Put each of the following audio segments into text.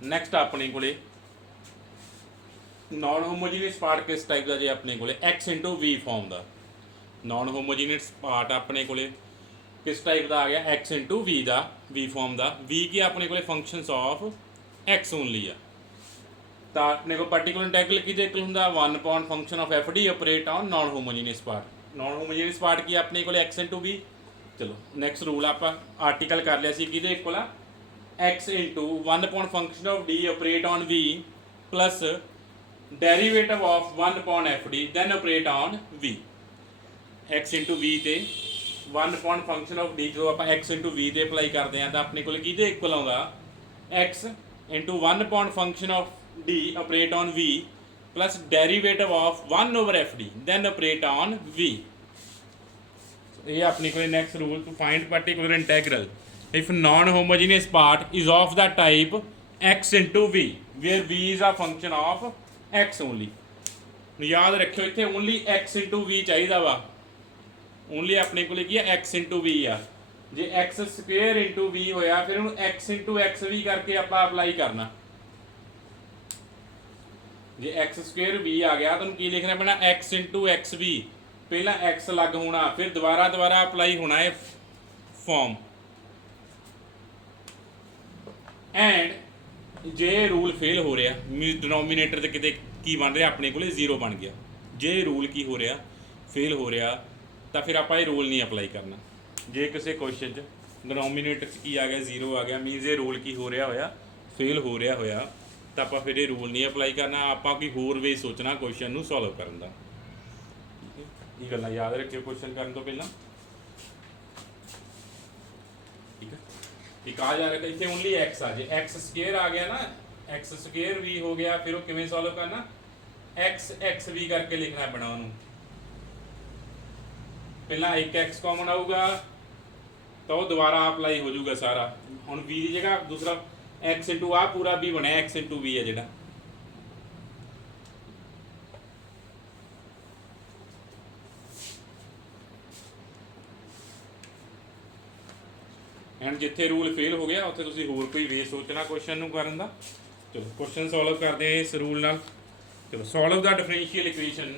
Next अपने को non homogeneous part किस टाइप का जे अपने को एक्स इंटू वी फॉर्म का नॉन होमोजीनियस पार्ट अपने को किस टाइप का आ गया एक्स इंटू वी का वी फॉर्म का वी की अपने को फंक्शनस ऑफ एक्स ओनली आ तो अपने को पर्टिकुलर इंटेग्रल की इक्वल होंगे one upon function of F D operate on non homogeneous part non homogeneous part की अपने को एक्स इंटू वी चलो नैक्सट रूल आप आर्टिकल कर लिया कि इक्वल आ X into one upon function of D operate on V plus derivative of one upon F D then operate on V X into V ते one upon function of D जो आप X into V ते apply करते हैं तो अपने को equal आऊगा X into one upon function of D operate on V plus derivative of one over F D then operate on V ये अपने को next rule to find particular integral if non homogeneous part is of the type X into V where V is a function of X only याद रखियो इतने only x into we चाहिए वा only अपने को एक्स इंटू वी आ जे X square into V होया फिर उन्होंने एक्स इंटू एक्स भी करके आप अप्लाई करना जे एक्स स्क्वेयर वी आ गया तो की लिखना पैना एक्स इंटू एक्स वी पहला एक्स लग होना फिर दोबारा दोबारा अप्लाई होना है form and J rule fail हो रहा डिनोमीनेटर से कितने की बन रहा अपने को जीरो बन गया जे रूल की हो रहा फेल हो रहा तो फिर आप रूल नहीं अप्लाई करना जे किसी क्वेश्चन डिनोमीनेटर की आ गया जीरो आ गया मीनस ये रूल की हो रहा होया फेल हो रहा होया तो आप फिर ये रूल नहीं अप्लाई करना आप कोई होर वे सोचना क्वेश्चन को सॉल्व करने का ये गल्लां याद रखियो क्वेश्चन करने तो पहला ठीक है एक आ जाएगा इतने ओनली एक्स आ जाए एक्स स्क्वेयर आ गया ना एक्स स्क्वेयर भी हो गया फिर वो किवें सॉल्व करना एक्स एक्स भी करके लिखना पैना उन्होंने पहला एक एक्स कॉमन आऊगा तो दोबारा अप्लाई हो जाऊगा सारा हम वी की जगह दूसरा एक्स इंटू आ पूरा भी बने एक्स इंटू वी है जो एंड जिथे रूल फेल हो गया उत्थे तुसीं होर कोई वे सोचना क्वेश्चन नूं करन दा चलो क्वेश्चन सॉल्व करते हैं इस रूल नाल चलो solve the differential equation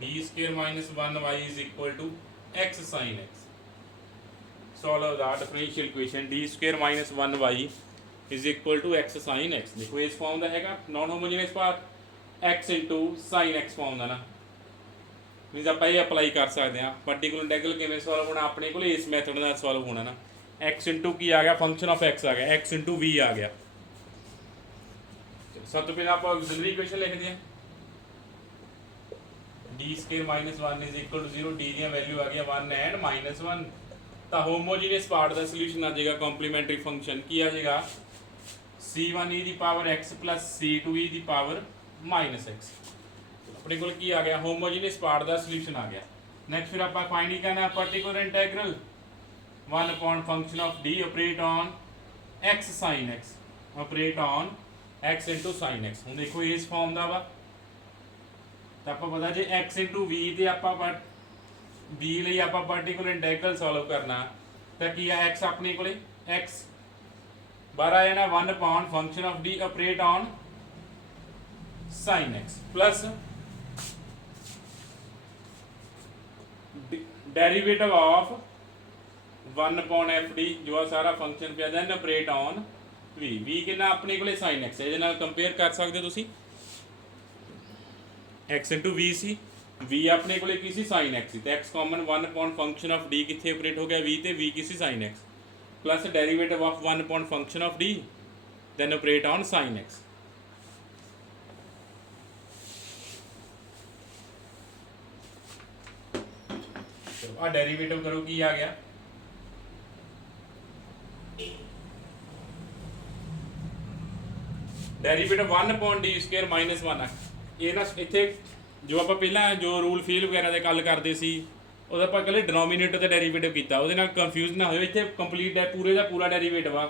D square minus one Y is equal to X sine X solve the differential equation D square minus one Y is equal to X sine X देखो इस form का हैगा non homogeneous part X into sine X form का ना मीनस आप ये apply कर सकते हैं पर्टिकुलर इंटेग्रल किवें सॉल्व होना अपने को इस मैथड का सॉल्व होना ना एक्स इंटू की आ गया फंक्शन ऑफ एक्स आ गया एक्स इंटू वी आ गया सब तो पहले आप ऑक्सिलरी इक्वेशन लिख दें D square minus one is equal to zero D the value आ गया वन एंड माइनस वन तो होमोजीनियस पार्ट का सोल्यूशन आ जाएगा कॉम्प्लीमेंट्री फंक्शन की आ जाएगा c1 e the power x plus c2 e the power minus X अपने को की आ गया होमोजीनियस पार्ट का सोल्यूशन आ गया नेक्स्ट फिर आप फाइंड ही करना particular integral one upon function of D operate on x sine x operate on x into sine x हम देखो इस फॉर्म का वा तो आप पता जे एक्स इंटू वी तो आप वी ਲਈ ਆਪਾਂ पर्टिकुलर इंटेग्रल सॉल्व करना तो की है एक्स अपने को एक्स बार आया ना one upon function of D operate on sine X plus derivative of one upon F D जो है सारा फंक्शन पे then operate on V V कितना अपने को साइन एक्स है ये कंपेयर कर सकते हो तुसी X into V see V अपने को की सी साइन एक्स तो X common one upon function of D कितने ऑपरेट हो गया वी तो वी की see sine X plus derivative of one upon function of D then operate on sine X चलो डेरिवेटिव करो की आ गया derivative one upon D square minus one ये ना इतने जो आप पहला जो रूल फील वगैरह गल करते कल डिनोमीनेटर का डेरीवेटिव किया वो कन्फ्यूज ना हो इतने कंप्लीट है पूरे का पूरा डेरीवेटिव आ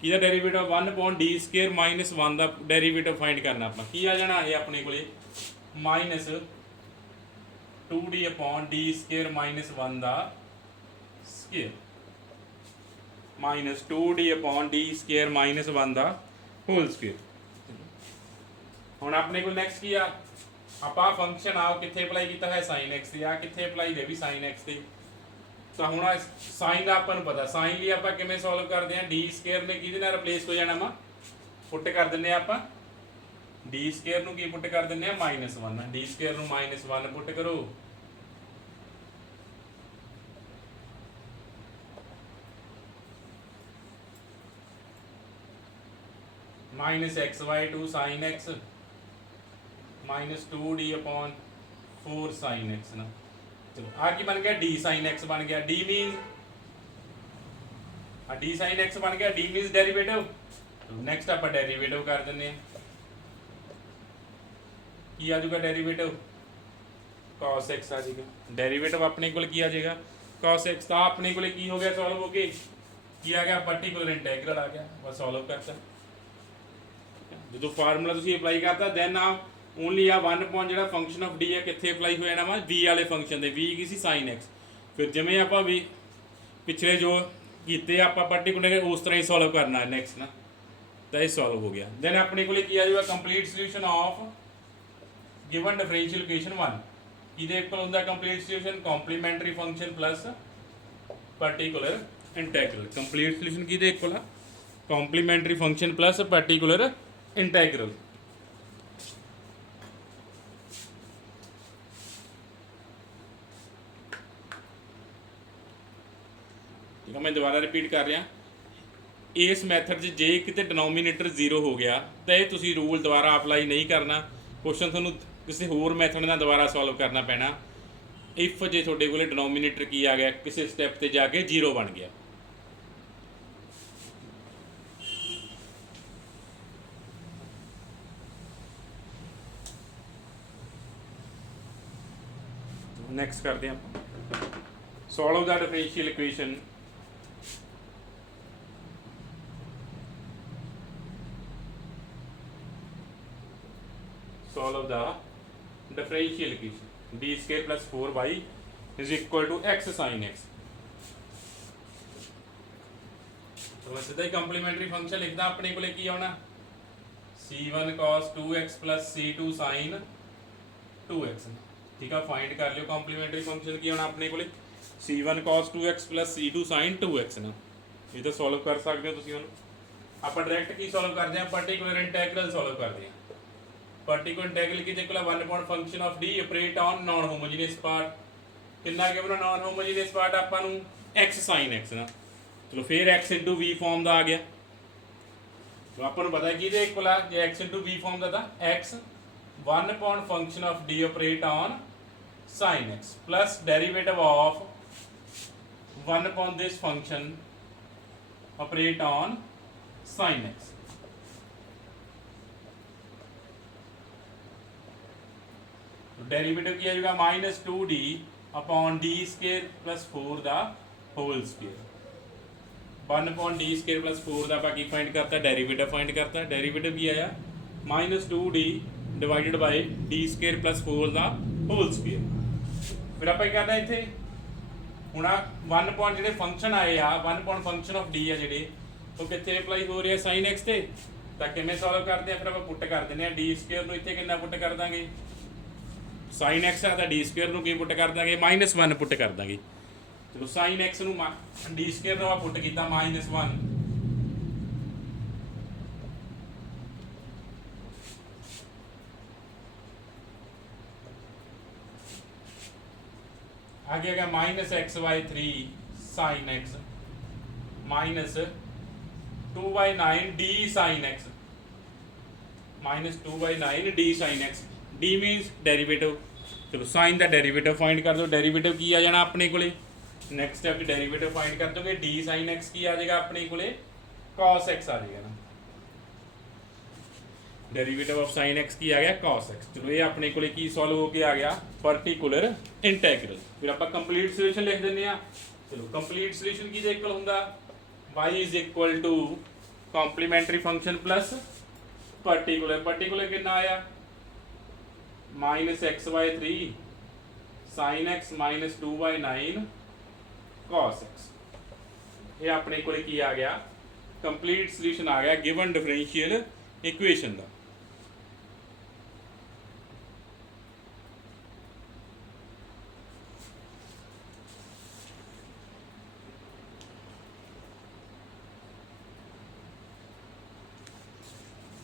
कि derivative one upon D square minus one का डेरीवेटिव फाइंड करना अपना की आ जाना है अपने को minus 2d upon D square minus one का square minus 2d upon D square minus 1 का होल स्केयर। हुण अपने को नैक्सट की आप फंक्शन आओ कितने अप्लाई किया है साइन एक्स से, कितने अप्लाई है भी साइन एक्स से। तो हुण साइन का अपन पता, साइन लिए आप किवें सॉल्व करते हैं, डी स्केयर ने कि रिप्लेस हो जाना वा, पुट कर दें आप डी स्केयर नूं की पुट कर दें -1, डी स्केयर नूं -1 पुट करो, -x/2 sine x -2d upon 4 sine x ना। चलो आ की बन गया डी साइन एक्स बन गया, D mean D sine x बन गया, डी मीन डेरिवेटिव। तो नैक्सट आप डेरिवेटिव कर दें, की आ जाऊगा डेरिवेटिव cos x आ जाएगा, डेरिवेटिव अपने को की आ जाएगा cos x। तो अपने को की हो गया सॉल्व हो गए, की आ गया पर्टिकुलर इंटैग्रल आ गया, बस सॉल्व करता। जो फार्मूला तुसीं अप्लाई करता दैन आप ओनली आ 1 अपॉन जो फंक्शन ऑफ डी है कितने अप्लाई हो जाना वा वी वाले फंक्शन से, वी की सी साइन एक्स। फिर जिमें आप भी पिछले जो किए आप पर्टिकुलर उस तरह ही सॉल्व करना है नैक्सट ना, तो ये सॉल्व हो गया। दैन अपने को की आ जाएगा complete solution of given differential equation 1 किहदे इक्वल होंदा complete solution, complementary function plus particular integral. Complete solution किहदे इक्वल है, complementary function plus particular integral. ठीक है, मैं दोबारा रिपीट कर रहा, इस मैथड जे किते डिनोमीनेटर 0 हो गया तो ये तुसी रूल दोबारा अप्लाई नहीं करना, क्वेश्चन थोनों किसी होर मैथड नाल दोबारा सॉल्व करना पैना। इफ जे तुहाडे कोले डिनोमीनेटर की आ गया किसी स्टैप ते जाके 0 बन गया, नैक्सट करते हैं आप solve the differential equation solve the differential equation d square plus 4y is equal to x sin x। तो मैं सीधा ही कॉम्प्लीमेंट्री फंक्शन लिखदा, अपने को की आना c1 cos 2x plus c2 sin 2x। ठीक है, फाइंड कर लियो कॉम्प्लीमेंट्री फंक्शन की आना अपने को c1 cos 2x plus c2 sin 2x ना। ये तो सॉल्व कर सकते हो तुसीं हुण, आप डायरैक्ट की सॉल्व करते हैं पर्टिकुलर इंटैग्रल सॉल्व करते हैं। पर्टिकुलर इंटैग्रल की equal 1 upon function of D operate on non homogeneous part, कितना गिवन नॉन होमोजीनियस पार्ट आपां नूं x sin x ना। चलो फिर x इंटू वी फॉर्म का आ गया, तो आपां नूं पता है कि इक्वल आ जे x इंटू वी फॉर्म का था x 1 upon function of D operate on sin x plus derivative of 1 upon this function operate on sin x। Derivative किया जाएगा -2d upon D square plus 4 का whole square. 1 upon D square plus 4 का बाकी find करता, derivative find करता, derivative की आया -2d divided by D square plus 4 का होल स्केयर। फिर आप करना इतने हूँ 1 अपॉन जो फंक्शन आए आ 1 अपॉन फंक्शन ऑफ डी है जोड़े तो कितने अप्लाई हो रहे हैं साइन एक्स से, तो किमें सॉल्व करते हैं, फिर आप पुट कर दें डी स्केयर को इतने कितना पुट कर देंगे साइन एक्स है तो डी स्केयर को पुट कर देंगे -1 पुट कर देंगे। चलो साइन एक्स डी स्केयर आप पुट किया -1, आगे आ गया -x/3 sine x -2/9 D sine x -2/9 D sine x, D मीनस derivative. चलो साइन का डेरिवेटिव फाइंड कर दो, डेरिवेटिव की आ जाना अपने को नैक्सट स्टेप डेरिवेटिव फाइंड कर दोगे डी साइन एक्स की आ जाएगा अपने को cos x आ जाएगा ना, डेरिवेटिव ऑफ साइन एक्स की आ गया cos x। चलो ये अपने को की सॉल्व होके आ गया पर्टिकुलर इंटैग्रल। फिर आप कंप्लीट सोल्यूशन लिख देने आ। चलो कंप्लीट सोल्यूशन की इक्वल होंदा y is equal to complementary function plus particular, particular कितना आया -x/3 sin x -2/9 cos x। ਇਹ ਆਪਣੇ ਕੋਲੇ ਕੀ ਆ ਗਿਆ, ਕੰਪਲੀਟ ਸੋਲੂਸ਼ਨ ਆ ਗਿਆ ਗਿਵਨ ਡਿਫਰੈਂਸ਼ੀਅਲ ਇਕੁਏਸ਼ਨ ਦਾ।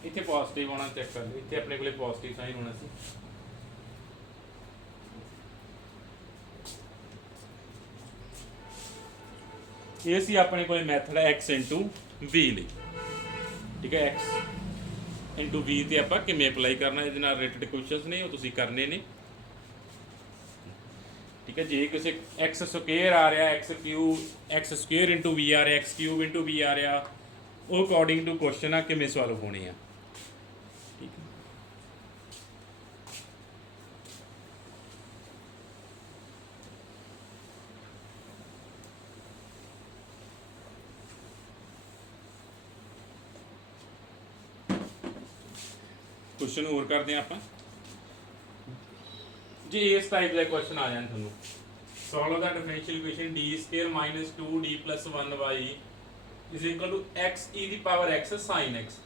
ਇੱਥੇ ਪੋਜ਼ਿਟਿਵ ਆਉਣਾ ਚੈੱਕ ਕਰ ਲਓ, ਇੱਥੇ ਆਪਣੇ ਕੋਲੇ ਪੋਜ਼ਿਟਿਵ ਸਾਈਨ ਹੋਣਾ ਸੀ। ਇਹ ਸੀ ਆਪਣੇ ਕੋਲੇ ਮੈਥਡ x v ਲਈ, ਠੀਕ ਹੈ। x v ਤੇ ਆਪਾਂ ਕਿਵੇਂ ਅਪਲਾਈ ਕਰਨਾ, ਇਹਦੇ ਨਾਲ ਰਿਲੇਟਡ ਕੁਐਸਚਨਸ ਨੇ ਉਹ ਤੁਸੀਂ ਕਰਨੇ ਨੇ, ਠੀਕ ਹੈ। ਜੇ ਕਿਸੇ x ਸਕੁਅਰ ਆ ਰਿਹਾ, x ਸਕੁਅਰ v ਆ ਰਿਹਾ, x ਕਿਊਬ v ਆ ਰਿਹਾ, ਉਹ ਅਕੋਰਡਿੰਗ ਟੂ ਕੁਐਸਚਨ ਆ ਕਿਵੇਂ ਸੋਲਵ ਹੋਣੇ ਆ, ਠੀਕ ਹੈ। क्वेश्चन और करते हैं आप जी, इस टाइप का क्वेश्चन आ जाए थोड़ा, solve the differential equation D square minus 2d plus 1y is equal to X E the power X sine X,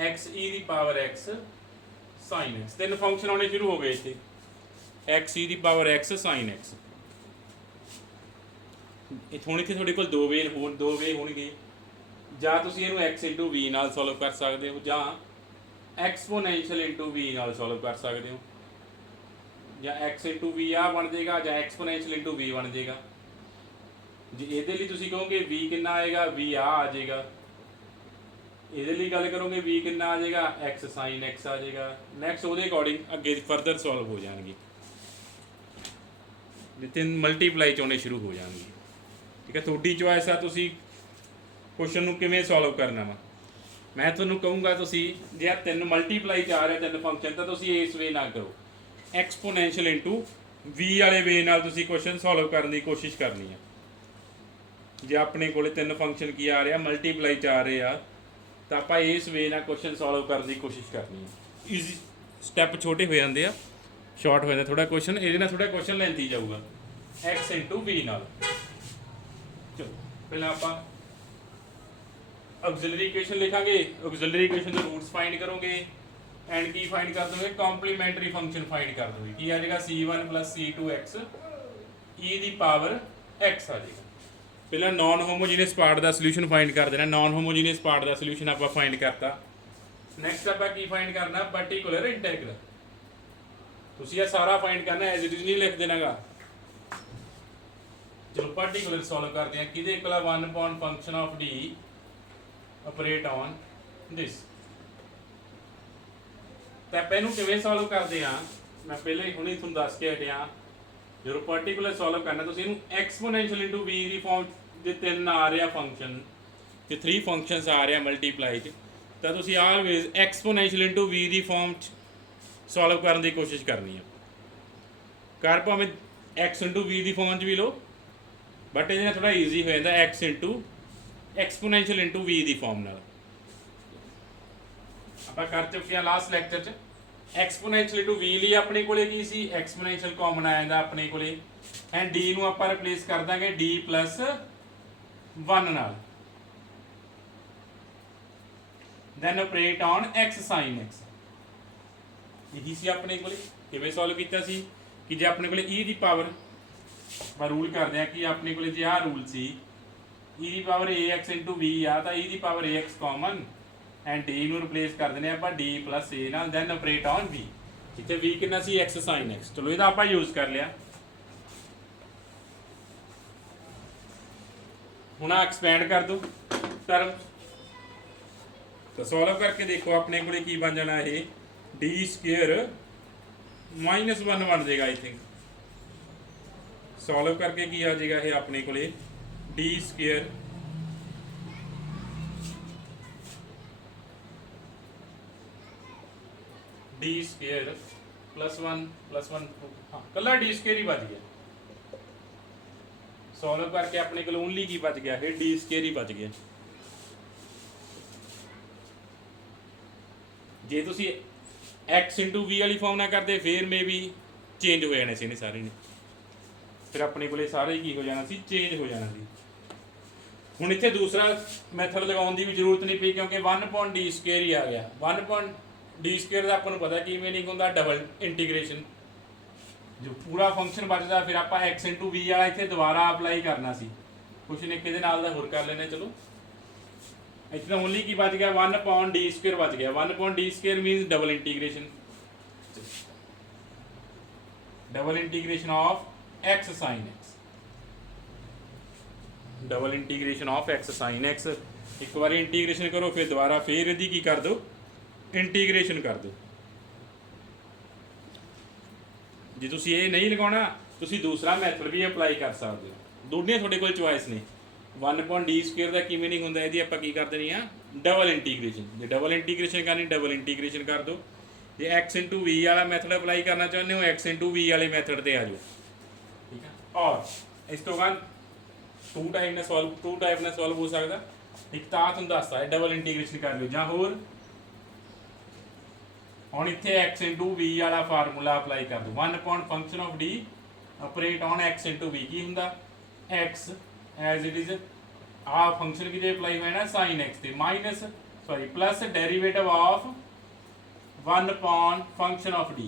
X E the power X sine X. तीन फंक्शन आने शुरू हो गए इतने, X E the power X sine X. ਹੁਣ ਇੱਥੇ ਤੁਹਾਡੇ ਕੋਲ ਦੋ ਵੇ ਹੋਣਗੇ, ਜਾਂ ਤੁਸੀਂ ਇਹਨੂੰ x * v ਨਾਲ ਸੋਲਵ ਕਰ ਸਕਦੇ ਹੋ, ਜਾਂ एक्सपोनेंशियल * v ਨਾਲ ਸੋਲਵ ਕਰ ਸਕਦੇ ਹੋ, ਜਾਂ x * v ਆ ਬਣ ਜਾਏਗਾ, ਜਾਂ एक्सपोनेंशियल * v ਬਣ ਜਾਏਗਾ। ਜੇ ਇਹਦੇ ਲਈ ਤੁਸੀਂ ਕਹੋਗੇ v ਕਿੰਨਾ ਆਏਗਾ, v ਆ ਜਾਏਗਾ। ਇਹਦੇ ਲਈ ਗੱਲ ਕਰੋਗੇ v ਕਿੰਨਾ ਆ ਜਾਏਗਾ, x sin x ਆ ਜਾਏਗਾ। ਨੈਕਸਟ ਉਹਦੇ ਅਕੋਰਡਿੰਗ ਅੱਗੇ ਫਰਦਰ ਸੋਲਵ ਹੋ ਜਾਣਗੇ, ਤਿੰਨ ਮਲਟੀਪਲਾਈ ਚ ਆਉਣੇ ਸ਼ੁਰੂ ਹੋ ਜਾਣਗੇ, ਠੀਕ ਹੈ। ਤੁਹਾਡੀ ਚੋਇਸ ਆ ਤੁਸੀਂ ਕੁਐਸਚਨ ਨੂੰ ਕਿਵੇਂ ਸੋਲਵ ਕਰਨਾ ਵਾ। ਮੈਂ ਤੁਹਾਨੂੰ ਕਹੂੰਗਾ ਤੁਸੀਂ ਜੇ ਆ ਤਿੰਨ ਮਲਟੀਪਲਾਈ ਚ ਆ ਰਿਹਾ ਤਿੰਨ ਫੰਕਸ਼ਨ, ਤਾਂ ਤੁਸੀਂ ਇਸ ਵੇ ਨਾ ਕਰੋ, ਐਕਸਪੋਨੈਂਸ਼ੀਅਲ * v ਵਾਲੇ ਵੇ ਨਾਲ ਤੁਸੀਂ ਕੁਐਸਚਨ ਸੋਲਵ ਕਰਨ ਦੀ ਕੋਸ਼ਿਸ਼ ਕਰਨੀ ਆ। ਜੇ ਆਪਣੇ ਕੋਲੇ ਤਿੰਨ ਫੰਕਸ਼ਨ ਕੀ ਆ ਰਿਹਾ ਮਲਟੀਪਲਾਈ ਚ ਆ ਰਹੇ ਆ, ਤਾਂ ਆਪਾਂ ਇਸ ਵੇ ਨਾਲ ਕੁਐਸਚਨ ਸੋਲਵ ਕਰਨ ਦੀ ਕੋਸ਼ਿਸ਼ ਕਰਨੀ ਆ। ਈਜ਼ੀ ਸਟੈਪ ਛੋਟੇ ਹੋ ਜਾਂਦੇ ਆ, ਸ਼ਾਰਟ ਹੋ ਜਾਂਦਾ ਥੋੜਾ ਕੁਐਸਚਨ, ਇਹਦੇ ਨਾਲ ਥੋੜਾ ਕੁਐਸਚਨ ਲੈਂਥੀ ਜਾਊਗਾ x * v ਨਾਲ। ਚਲੋ ਪਹਿਲਾਂ ਆਪਾਂ ऑक्सिलरी इक्वेशन लिखांगे, ऑक्सिलरी इक्वेशन के रूट्स फाइंड करोगे एंड की फाइंड कर दोगे, कॉम्प्लीमेंट्री फंक्शन फाइंड कर दोगे। की आ जाएगा c1 + c2x e the power x आ जाएगा। पहला नॉन होमोजीनियस पार्ट का सोल्यूशन फाइंड कर देना, नॉन होमोजीनियस पार्ट का सोल्यूशन आप फाइंड करता। नैक्सट आप की फाइंड करना, पर्टिकुलर इंटेग्रल। तुसी ये सारा फाइंड करना, एज इट इज नहीं लिख देना गा। चलो पर्टिकुलर सॉल्व करते हैं, किदे Cola 1 function of d operate on this. तो आप इनू किवें सॉल्व करते हैं, मैं पहले ही हुणे तुहानूं दस के हटिया। जो पर्टिकुलर सॉल्व करना तुसीं इनू एक्सपोनेंशियल * v दी फॉर्म जे तीन आ रहा फंक्शन, जे 3 फंक्शनस आ रहा मल्टीप्लाई च, तो तुसीं always exponential * v the form solve करने की कोशिश करनी है। कर भावें x * v दी फॉर्म च भी लो, बट ये थोड़ा ईजी हो जाता x exponential * v the form नाल। ਆਪਾਂ ਕਰ ਚੁੱਕੇ ਆ ਲਾਸਟ ਲੈਕਚਰ ਚ। एक्सपोनेंशियल * v ਲਈ ਆਪਣੇ ਕੋਲੇ ਕੀ ਸੀ, एक्सपोनेंशियल ਕਾਮਨ ਆ ਜਾਂਦਾ ਆਪਣੇ ਕੋਲੇ, ਐਂਡ d ਨੂੰ ਆਪਾਂ ਰਿਪਲੇਸ ਕਰ ਦਾਂਗੇ d + 1 ਨਾਲ, then operate on x sin x। ਇਹੀ ਸੀ ਆਪਣੇ ਕੋਲੇ। ਕਿਵੇਂ ਸੋਲਵ ਕੀਤਾ ਸੀ ਕਿ ਜੇ ਆਪਣੇ ਕੋਲੇ e ਦੀ ਪਾਵਰ ਆਪਾਂ ਰੂਲ ਕਰਦੇ ਆ ਕਿ ਆਪਣੇ ਕੋਲੇ ਜੇ ਆਹ ਰੂਲ ਸੀ e ਦੀ ਪਾਵਰ ax * v ਆ, ਤਾਂ e the power ax common and d ਨੂੰ ਰਿਪਲੇਸ ਕਰ ਦਿੰਦੇ ਆਪਾਂ d + a ਨਾਲ, ਦੈਨ ਆਪਰੇਟ ਔਨ v। ਜਿੱਥੇ v ਕਿੰਨਾ ਸੀ, x sin x। ਚਲੋ ਇਹਦਾ ਆਪਾਂ ਯੂਜ਼ ਕਰ ਲਿਆ। ਹੁਣ ਆ ਐਕਸਪੈਂਡ ਕਰ ਦੋ ਟਰਮ, ਤਾਂ ਸੋਲਵ ਕਰਕੇ ਦੇਖੋ ਆਪਣੇ ਕੋਲੇ ਕੀ ਬਣ ਜਾਣਾ, ਇਹ d² -1 ਬਣ ਜਾਏਗਾ। ਆਈ ਥਿੰਕ ਸੋਲਵ ਕਰਕੇ ਕੀ ਆ ਜਾਏਗਾ, ਇਹ ਆਪਣੇ ਕੋਲੇ d² +1 +1, हाँ कला d² ही बच गया। सॉल्व करके अपने को ओनली की बच गया, फिर d² ही बच गया। जे तुसी x * v वाली फॉर्म ना करते फिर मे भी चेंज हो जाने से सारे ने, फिर अपने को सारे की हो जाना सी, चेंज हो जाना सी। ਹੁਣ ਇੱਥੇ ਦੂਸਰਾ ਮੈਥਡ ਲਗਾਉਣ ਦੀ ਵੀ ਜ਼ਰੂਰਤ ਨਹੀਂ ਪਈ ਕਿਉਂਕਿ 1/d² ਹੀ ਆ ਗਿਆ। 1/d² ਦਾ ਆਪਾਂ ਨੂੰ ਪਤਾ ਕੀ ਮੀਨਿੰਗ ਹੁੰਦਾ, ਡਬਲ ਇੰਟੀਗ੍ਰੇਸ਼ਨ। ਜੋ ਪੂਰਾ ਫੰਕਸ਼ਨ ਬਚਦਾ ਫਿਰ ਆਪਾਂ x * v ਵਾਲਾ ਇੱਥੇ ਦੁਬਾਰਾ ਅਪਲਾਈ ਕਰਨਾ ਸੀ। ਕੁਛ ਨੇ ਕਿਹਦੇ ਨਾਲ ਦਾ ਹੋਰ ਕਰ ਲੈਣੇ। ਚਲੋ ਇੱਥੇ ਤਾਂ ਓਨਲੀ ਕੀ ਬਚ ਗਿਆ, 1/d² ਬਚ ਗਿਆ। 1/d² means double integration, double integration of x sin x, double integration of x sin x। एक बार इंटीग्रेशन करो फिर दोबारा फिर यदि की कर दो, इंटीग्रेशन कर दो। जे तुसी ये नहीं लगाना तुसी दूसरा मैथड भी अप्लाई कर सकते हो। दोनों तुहाडे कोल चॉइस ने। 1/d² का की मीनिंग हुंदा, इहदी आपां की कर देनी आ डबल इंटीग्रेशन। जे डबल इंटीग्रेशन करनी डबल इंटीग्रेशन कर दो। जे x * v वाला मैथड अप्लाई करना चाहते हो x * v वाले मैथड ते आ जाओ, ठीक है। और इस तो बाद टू टाइप ने सॉल्व हो सकता। एक तो तुहानूं दसदा है डबल इंटीग्रेशन कर लो जां होर। हुण इत्थे x * v वाला फार्मूला अप्लाई कर दो। 1/फंक्शन of d operate on x * v की हुंदा x एज इट इज आ फंक्शन किहदे अप्लाई होया ना sin x ते माइनस प्लस डेरिवेटिव ऑफ 1/फंक्शन of d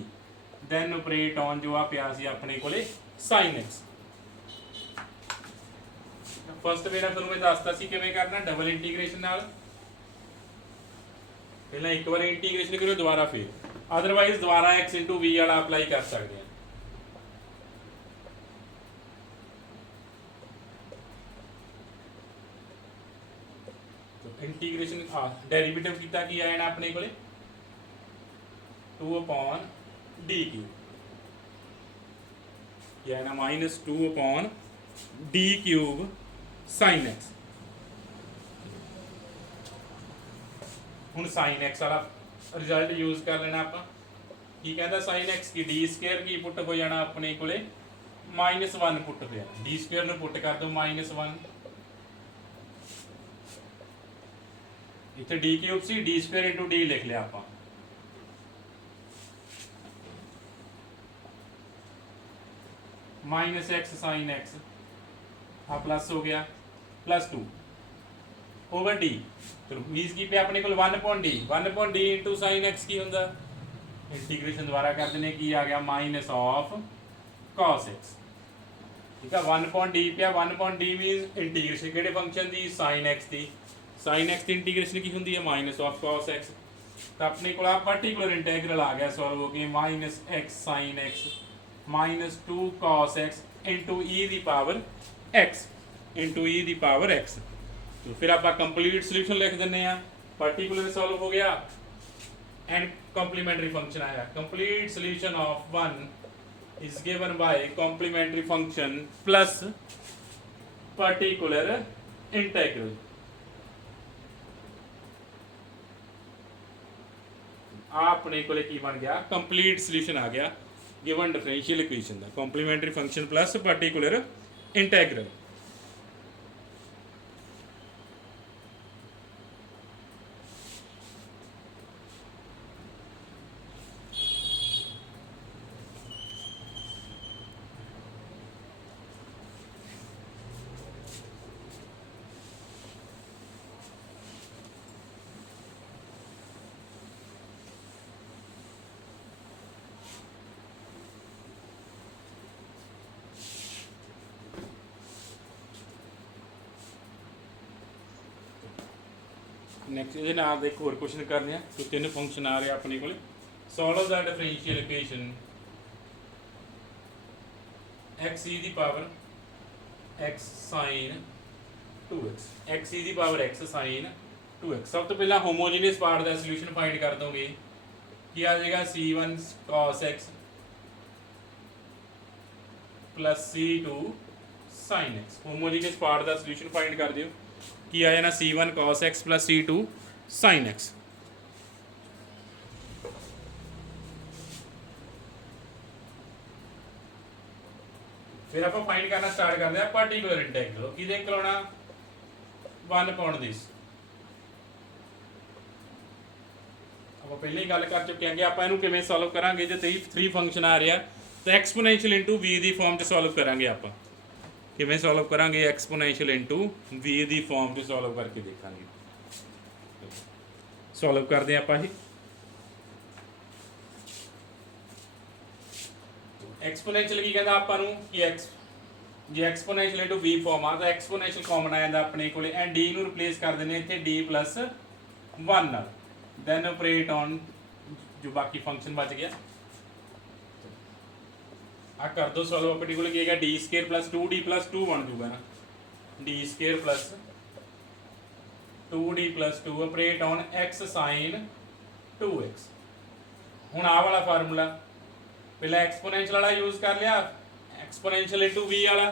then operate on जो आ पिया सी अपने कोले sin x। फर्स्ट मेरा तुहानूं मैं दसता सी किवें करना डबल इंटीग्रेशन नाल। पहला एक बार इंटीग्रेशन करो दोबारा फिर, अदरवाइज दोबारा x * v वाला अप्लाई कर सकते हैं। तो इंटीग्रेशन डेरिवेटिव किया की आया ना अपने कोले 2/d³ या ना -2/d³ sin x। हुण sin x वाला रिजल्ट यूज कर लेना आपां। की कहता sin x की d² की पुट हो जाना अपने कोले -1 पुट पे d² नूं पुट कर दो -1। इत्थे d³ सी d² * d लिख लिया आपां। -x sin x आ प्लस हो गया +2 ओवर d। चलो मीज की पे अपने को 1/d 1/d * sin x की हुंदा इंटीग्रेशन दोबारा कर देने की आ गया -cos x, ठीक है। 1/d पे 1/d मीन इंटीग्रेशन किहड़े फंक्शन दी sin x दी। sin x दी इंटीग्रेशन की हुंदी है -cos x। तो अपने को पर्टिकुलर इंटीग्रल आ गया सॉल्व हो गया -x sin x -2 cos x into e the power x। तो फिर आप कंप्लीट सोल्यूशन लिख देने हैं। पर्टिकुलर सॉल्व हो गया एंड कॉम्प्लीमेंट्री फंक्शन आया। Complete solution of 1 is given by complementary function plus particular integral. अपने को की बन गया कंप्लीट सोल्यूशन आ गया गिवन डिफरेंशियल इक्वेशन का complementary function plus particular integral. Next ये नाल एक होर क्वेश्चन करने तो 3 फंक्शन आ रहे अपने को। Solve the differential equation x e the power x sin 2x x e the power x sin 2x। सब तो पहला होमोजीनियस पार्ट का सोल्यूशन फाइंड कर दोगे कि आ जाएगा c1 cos x plus c2 sin x। Homogeneous part का solution find कर दियो कि आया ना c1 cos x plus c2 sin x। फिर आप फाइंड करना स्टार्ट करते हैं पर्टिकुलर इंटीग्रल कि निकलना 1/d। आप पहले ही गल कर चुके हैं कि आप इनू किवें सॉल्व करांगे जो 3 फंक्शन आ रहा तो exponential into v the form च सॉल्व करांगे आप। ਕਿਵੇਂ ਸੋਲਵ ਕਰਾਂਗੇ ਐਕਸਪੋਨੈਂਸ਼ੀਅਲ ਇਨਟੂ v ਦੀ ਫਾਰਮ 'ਚ ਸੋਲਵ ਕਰਕੇ ਦੇਖਾਂਗੇ। ਸੋਲਵ ਕਰਦੇ ਆਪਾਂ ਇਹ ਐਕਸਪੋਨੈਂਸ਼ੀਅਲ ਕੀ ਕਹਿੰਦਾ ਆਪਾਂ ਨੂੰ ਕਿ x ਜੇ ਐਕਸਪੋਨੈਂਸ਼ੀਅਲ ਇਨਟੂ v ਫਾਰਮ ਆ ਤਾਂ ਐਕਸਪੋਨੈਂਸ਼ੀਅਲ ਕਾਮਨ ਆ ਜਾਂਦਾ ਆਪਣੇ ਕੋਲੇ ਐਂਡ d ਨੂੰ ਰਿਪਲੇਸ ਕਰ ਦਿੰਦੇ ਇੱਥੇ d plus 1 ਨਾਲ ਦੈਨ ਆਪਰੇਟ ਔਨ ਜੋ ਬਾਕੀ ਫੰਕਸ਼ਨ ਬਚ ਗਿਆ ਆ ਕਰ ਦੋ ਸੋਲਵ ਆਪਣੇ ਕੋਲੇ ਕੀ ਹੈਗਾ d square plus 2d plus 2 ਬਣ ਜੂਗਾ ਨਾ d square plus 2d plus 2 operate on x sin 2x। ਹੁਣ ਆਹ ਵਾਲਾ ਫਾਰਮੂਲਾ ਪਹਿਲਾਂ ਐਕਸਪੋਨੈਂਸ਼ੀਅਲ ਵਾਲਾ ਯੂਜ਼ ਕਰ ਲਿਆ ਐਕਸਪੋਨੈਂਸ਼ੀਅਲ ਇਨਟੂ v ਵਾਲਾ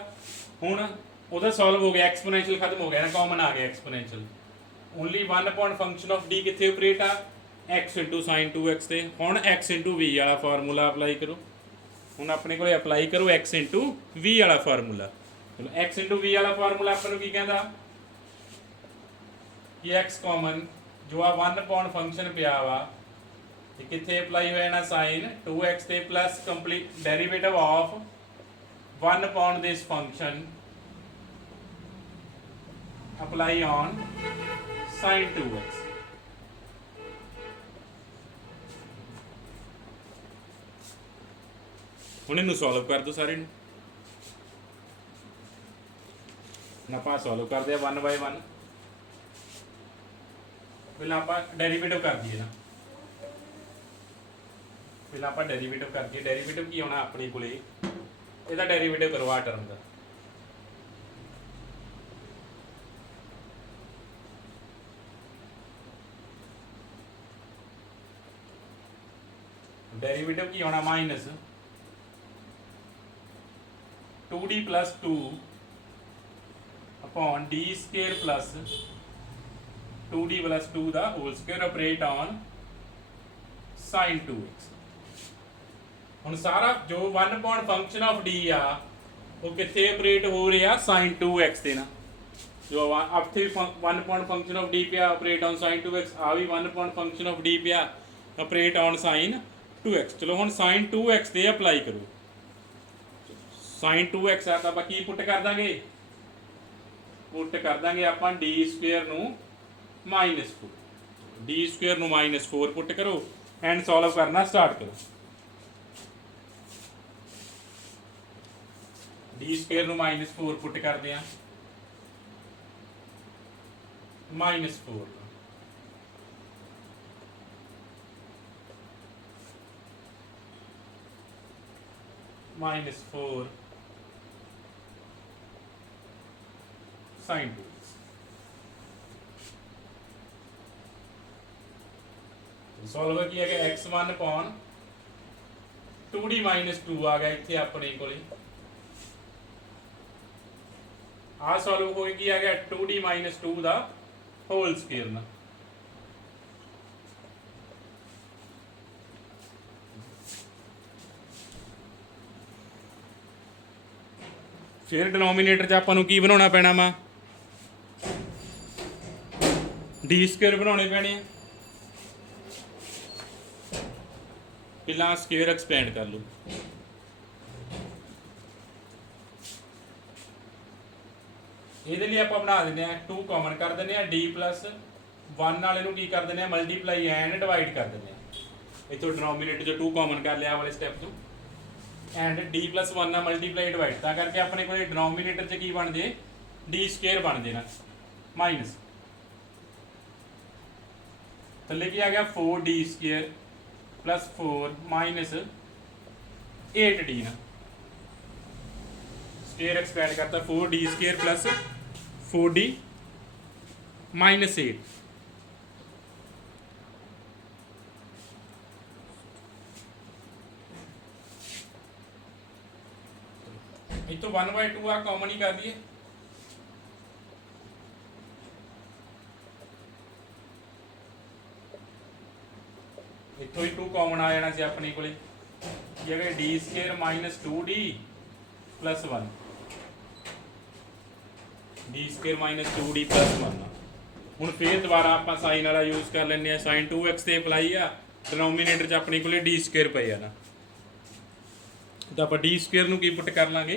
ਹੁਣ ਉਹਦਾ ਸੋਲਵ ਹੋ ਗਿਆ ਐਕਸਪੋਨੈਂਸ਼ੀਅਲ ਖਤਮ ਹੋ ਗਿਆ ਨਾ ਕਾਮਨ ਆ ਗਿਆ ਐਕਸਪੋਨੈਂਸ਼ੀਅਲ ਓਨਲੀ 1 ਅਪॉन ਫੰਕਸ਼ਨ ਆਫ d ਕਿੱਥੇ ਆਪਰੇਟ ਆ x sin 2x ਤੇ ਹੁਣ x v ਵਾਲਾ ਫਾਰਮੂਲਾ ਅਪਲਾਈ ਕਰੋ। ਹੁਣ ਆਪਣੇ ਕੋਲੇ ਅਪਲਾਈ ਕਰੋ x v ਵਾਲਾ ਫਾਰਮੂਲਾ। ਚਲੋ x v ਵਾਲਾ ਫਾਰਮੂਲਾ ਆਪਾਂ ਨੂੰ ਕੀ ਕਹਿੰਦਾ ਕਿ x ਕਾਮਨ ਜੋ ਆ 1 ਅਪॉन ਫੰਕਸ਼ਨ ਪਿਆ ਵਾ ਇਹ ਕਿੱਥੇ ਅਪਲਾਈ ਹੋਇਆ ਨਾ sin 2x ਤੇ plus complete derivative of 1 upon this function apply on sin 2x। ਹੁਣ ਇਹਨੂੰ ਸੋਲਵ ਕਰ ਦੋ ਸਾਰੇ ਨੂੰ ਨਾ ਆਪਾਂ ਸੋਲਵ ਕਰਦੇ ਆ 1 by 1 ਪਹਿਲਾਂ ਆਪਾਂ ਡੈਰੀਵੇਟਿਵ ਕਰ ਦਈਏ ਨਾ ਪਹਿਲਾਂ ਆਪਾਂ ਡੈਰੀਵੇਟਿਵ ਕਰਕੇ ਡੈਰੀਵੇਟਿਵ ਕੀ ਹੋਣਾ ਆਪਣੇ ਕੋਲੇ ਇਹਦਾ ਡੈਰੀਵੇਟਿਵ ਕਰੋ ਆ ਟਰਮ ਦਾ ਡੈਰੀਵੇਟਿਵ ਕੀ ਹੋਣਾ minus 2d plus 2 upon d square plus 2d plus 2 the whole square operate on sin 2x। ਹੁਣ ਸਾਰਾ ਜੋ 1 upon function of d ਆ ਉਹ ਕਿੱਥੇ ਆਪਰੇਟ ਹੋ ਰਿਹਾ sin 2x ਤੇ ਨਾ ਜੋ ਆਪਥੇ 1 upon function of d ਪਿਆ ਆਪਰੇਟ on sin 2x ਆ ਵੀ 1 upon function of d ਪਿਆ ਆਪਰੇਟ on sin 2x। ਚਲੋ ਹੁਣ sin 2x ਤੇ ਅਪਲਾਈ ਕਰੋ sin 2x ਆ ਤਾਂ ਆਪਾਂ ਕੀ ਪੁੱਟ ਕਰ ਦਾਂਗੇ ਪੁੱਟ ਕਰ ਦਾਂਗੇ ਆਪਾਂ d ਸਕੁਅਰ ਨੂੰ -4 d ਸਕੁਅਰ ਨੂੰ -4 ਪੁੱਟ ਕਰੋ ਐਂਡ ਸੋਲਵ ਕਰਨਾ ਸਟਾਰਟ ਕਰੋ। d ਸਕੁਅਰ ਨੂੰ -4 ਪੁੱਟ ਕਰਦੇ ਆ -4 -4 sin 2x। ਸੋਲਵਰ ਕੀ ਹੈਗਾ x1 upon 2d -2 ਆ ਗਿਆ ਇੱਥੇ ਆਪਣੇ ਕੋਲੇ ਆ ਸੋਲਵ ਹੋਏ ਕੀ ਆ ਗਿਆ 2d -2 ਦਾ ਹੋਲ ਸਕੁਅਰ ਨਾ ਫਿਰ ਡਿਨੋਮੀਨੇਟਰ 'ਚ ਆਪਾਂ ਨੂੰ ਕੀ ਬਣਾਉਣਾ ਪੈਣਾ ਵਾ d ਸਕੁਅਰ ਬਣਾਉਣੇ ਪੈਣੇ ਆ ਪਹਿਲਾਂ ਸਕੁਅਰ ਐਕਸਪੈਂਡ ਕਰ ਲਓ ਇਹਦੇ ਲਈ ਆਪਾਂ ਬਣਾ ਦਿੰਦੇ ਆ 2 ਕਾਮਨ ਕਰ ਦਿੰਦੇ ਆ d plus 1 ਨਾਲ ਇਹਨੂੰ ਕੀ ਕਰ ਦਿੰਦੇ ਆ ਮਲਟੀਪਲਾਈ ਐਂਡ ਡਿਵਾਈਡ ਕਰ ਦਿੰਦੇ ਆ ਇੱਥੋਂ ਡਿਨੋਮੀਨੇਟਰ 'ਚ 2 ਕਾਮਨ ਕਰ ਲਿਆ ਵਾਲੇ ਸਟੈਪ ਤੋਂ ਐਂਡ d plus 1 ਨਾਲ ਮਲਟੀਪਲਾਈ ਡਿਵਾਈਡ ਤਾਂ ਕਰਕੇ ਆਪਣੇ ਕੋਲੇ ਡਿਨੋਮੀਨੇਟਰ 'ਚ ਕੀ ਬਣ ਜੇ d ਸਕੁਅਰ ਬਣ ਜੇ ਨਾ ਮਾਈਨਸ ਥੱਲੇ ਕੀ ਆ ਗਿਆ 4d square plus 4 minus 8d ਨਾ ਸਕੁਅਰ ਐਕਸਪੈਂਡ ਕਰਤਾ 4d square plus 4d minus 8 इतो 1/2 आ कॉमन ही कर दिए इतो ही 2 कॉमन आ जाना सी अपने को जगह d square -2d + 1 d square -2d + 1 ਹੁਣ ਫੇਰ ਦੁਬਾਰਾ ਆਪਾਂ ਸਾਈਨ ਵਾਲਾ ਯੂਜ਼ ਕਰ ਲੈਂਦੇ ਆ sin 2x ਤੇ ਅਪਲਾਈ ਆ ਡਿਨੋਮੀਨੇਟਰ 'ਚ ਆਪਣੇ ਕੋਲੇ d ਸਕੁਅਰ ਪਈ ਆ ਨਾ ਤਾਂ ਆਪਾਂ d ਸਕੁਅਰ ਨੂੰ ਕੀ ਪੁੱਟ ਕਰ ਲਾਂਗੇ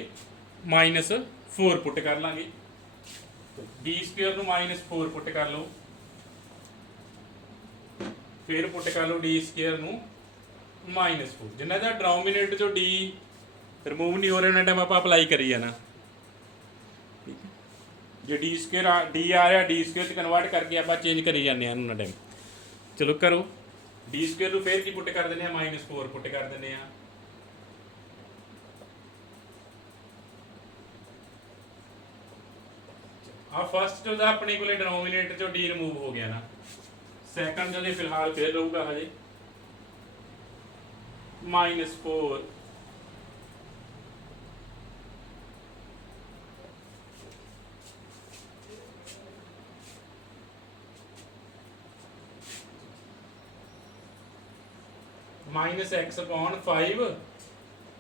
-4 4 पुट कर लांगे, डी स्क्वेयर ਨੂੰ -4 पुट कर लो, फिर पुट कर लो डी स्क्वेयर ਨੂੰ -4, जिन्ना दा डिनोमिनेटर चो डी रिमूव नहीं हो रहा ना टाइम आप अप्लाई करी जाना। ठीक है, जो डी स्क्वेयर डी आ रहा डी स्क्वेयर च कन्वर्ट करके आप चेंज करी जाने उन्होंने टाइम। चलो करो, डी स्क्वेयर फिर की पुट कर देने -4 पुट कर देने। फस्ट जो अपने को डिनोमिनेटर चो डी रिमूव हो गया ना, सैकंड जो फिलहाल फिर रहूगा हजे -4 -x/5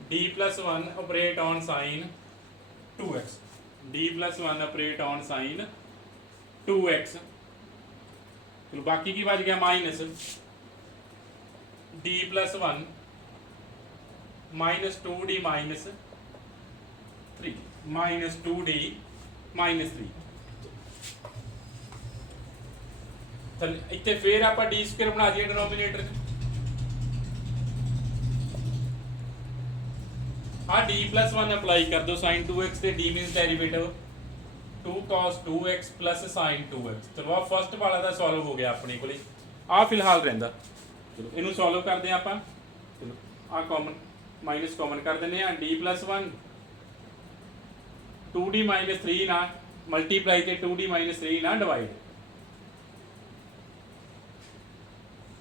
d+1 operate on sine 2x, d+1 operate on sine 2x। चलो बाकी की बच गया माइनस d+1 -2d -3 -2d -3। इतने फिर आप डी स्क्वेयर बना दिए डिनोमिनेटर हाँ d+1 अप्लाई कर दो साइन 2x से, d मीनस derivative 2 cos 2x plus sign 2x। चलो आ फर्स्ट वाला दा सॉल्व हो गया अपने को, आ फिलहाल रहिंदा। चलो इनू सॉल्व करते हैं आप। चलो आ कॉमन माइनस कॉमन कर देने d+1 2d -3 ना मल्टीप्लाई के 2d -3 ना डिवाइड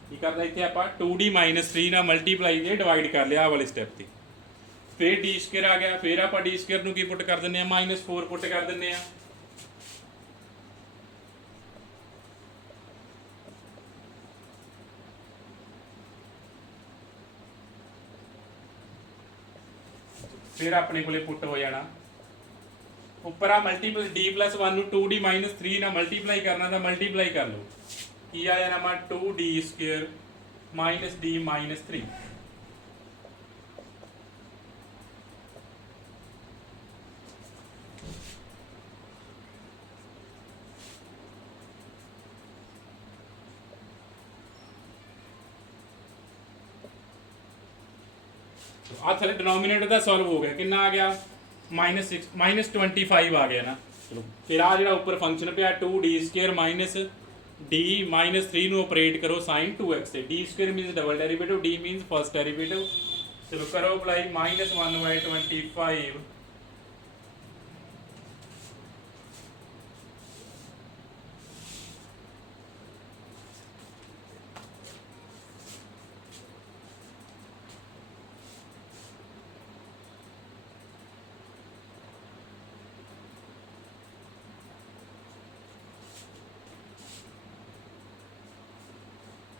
की करदा इत्थे आपां 2d -3 ना मल्टीप्लाई के डिवाइड कर लिया वाले स्टेप ते। फिर डी स्क्वेयर आ गया, फिर आप डी स्क्वेयर नूं की पुट कर दिंदे -4 पुट कर दिंदे आ। फिर अपने को पुट हो जाना उपर आ मल्टीप्लाई d+1 नूं 2d -3 ना मल्टीप्लाई करना था, मल्टीप्लाई कर लो की आ जाना 2d स्क्वेयर -d -3। आ थले डिनोमिनेटर का सॉल्व हो गया, कितना आ गया -25 आ गया ना। चलो फिर आ जो उपर फंक्शन पे 2d स्क्वेयर -d -3 नूं ऑपरेट करो साइन 2x से, d square मीनस double derivative, d मीनस first derivative. चलो करो अप्लाई -1/25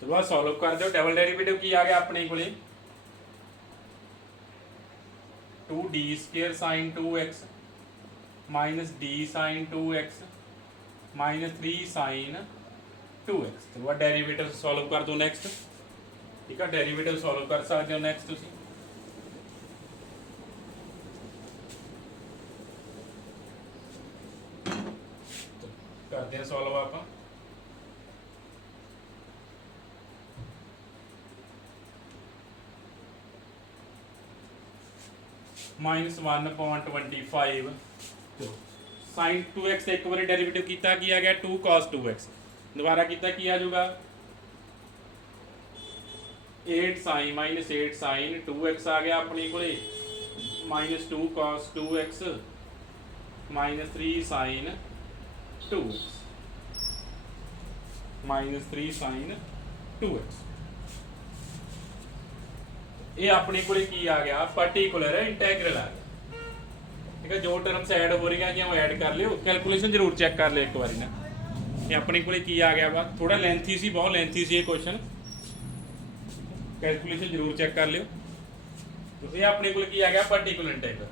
चलो आ सॉल्व कर दो। डबल डेरिवेटिव की आ गया अपने को 2d square sine 2x -d sine 2x -3 sine 2x। चलो डेरिवेटिव सॉल्व कर दो नैक्सट। ठीक है, डेरिवेटिव सॉल्व कर सकते हो नैक्सट तुसीं। करते हैं सॉल्व आप। -1/25 साइन 2x एक बार डेरिवेटिव किया की आ गया 2 cos 2x, दोबारा किया की आ जाऊगा 8 साइन -8 साइन 2x आ गया अपने को -2 cos 2x -3 sine 2x -3 sine 2x। ये अपने को की आ गया पर्टिकुलर इंटैग्रल आ गया। ठीक है, जो टर्म्स ऐड हो रही हैं वो ऐड कर लियो, कैलकुलेशन जरूर चेक कर लियो एक बार ना। ये अपने को की आ गया वा, थोड़ा लेंथी सी, बहुत लेंथी सी ये क्वेश्चन, कैलकुलेशन जरूर चेक कर लियो। तो ये अपने को की आ गया particular integral.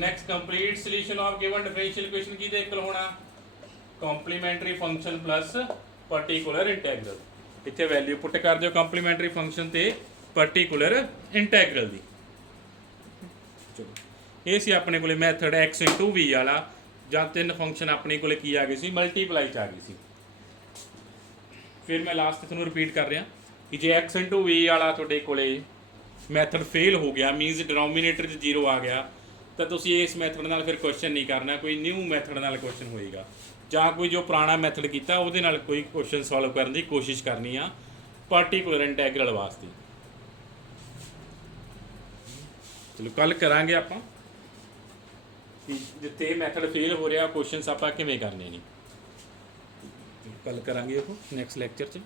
Next complete solution of given differential equation की देख लो होना complementary function plus particular integral. इतने वैल्यू पुट कर दो कॉम्प्लीमेंट्री फंक्शन ते पर्टिकुलर इंटैग्रल दी। चलो ਇਹ ਸੀ ਆਪਣੇ ਕੋਲੇ ਮੈਥਡ x * v ਵਾਲਾ, ਜਾਂ ਤਿੰਨ ਫੰਕਸ਼ਨ ਆਪਣੇ ਕੋਲੇ ਕੀ ਆ ਗਏ ਸੀ, ਮਲਟੀਪਲਾਈ 'ਚ ਆ ਗਈ ਸੀ। ਫਿਰ ਮੈਂ ਲਾਸਟ ਤੁਹਾਨੂੰ ਰਿਪੀਟ ਕਰ ਰਿਹਾ ਕਿ ਜੇ x * v ਵਾਲਾ ਤੁਹਾਡੇ ਕੋਲੇ ਮੈਥਡ ਫੇਲ ਹੋ ਗਿਆ, ਮੀਨਸ ਡਿਨੋਮੀਨੇਟਰ 'ਚ 0 ਆ ਗਿਆ, ਤਾਂ ਤੁਸੀਂ ਇਸ ਮੈਥਡ ਨਾਲ ਫਿਰ ਕੁਐਸਚਨ ਨਹੀਂ ਕਰਨਾ, ਕੋਈ ਨਿਊ ਮੈਥਡ ਨਾਲ ਕੁਐਸਚਨ ਹੋਏਗਾ, ਜਾਂ ਕੋਈ ਜੋ ਪੁਰਾਣਾ ਮੈਥਡ ਕੀਤਾ ਉਹਦੇ ਨਾਲ ਕੋਈ ਕੁਐਸਚਨ ਸੋਲਵ ਕਰਨ ਦੀ ਕੋਸ਼ਿਸ਼ ਕਰਨੀ ਆ ਪਾਰਟੀਕੂਲਰ ਇੰਟੈਗਰਲ ਵਾਸਤੇ। ਚਲੋ ਕੱਲ ਕਰਾਂਗੇ ਆਪਾਂ ਕਿ ਜਿੱਥੇ ਮੈਥਡ ਫੇਲ ਹੋ ਰਿਹਾ ਕੁਐਸਚਨਸ ਆਪਾਂ ਕਿਵੇਂ ਕਰਨੇ ਨੇ, ਕੱਲ ਕਰਾਂਗੇ ਉਹ ਨੈਕਸਟ ਲੈਕਚਰ 'ਚ।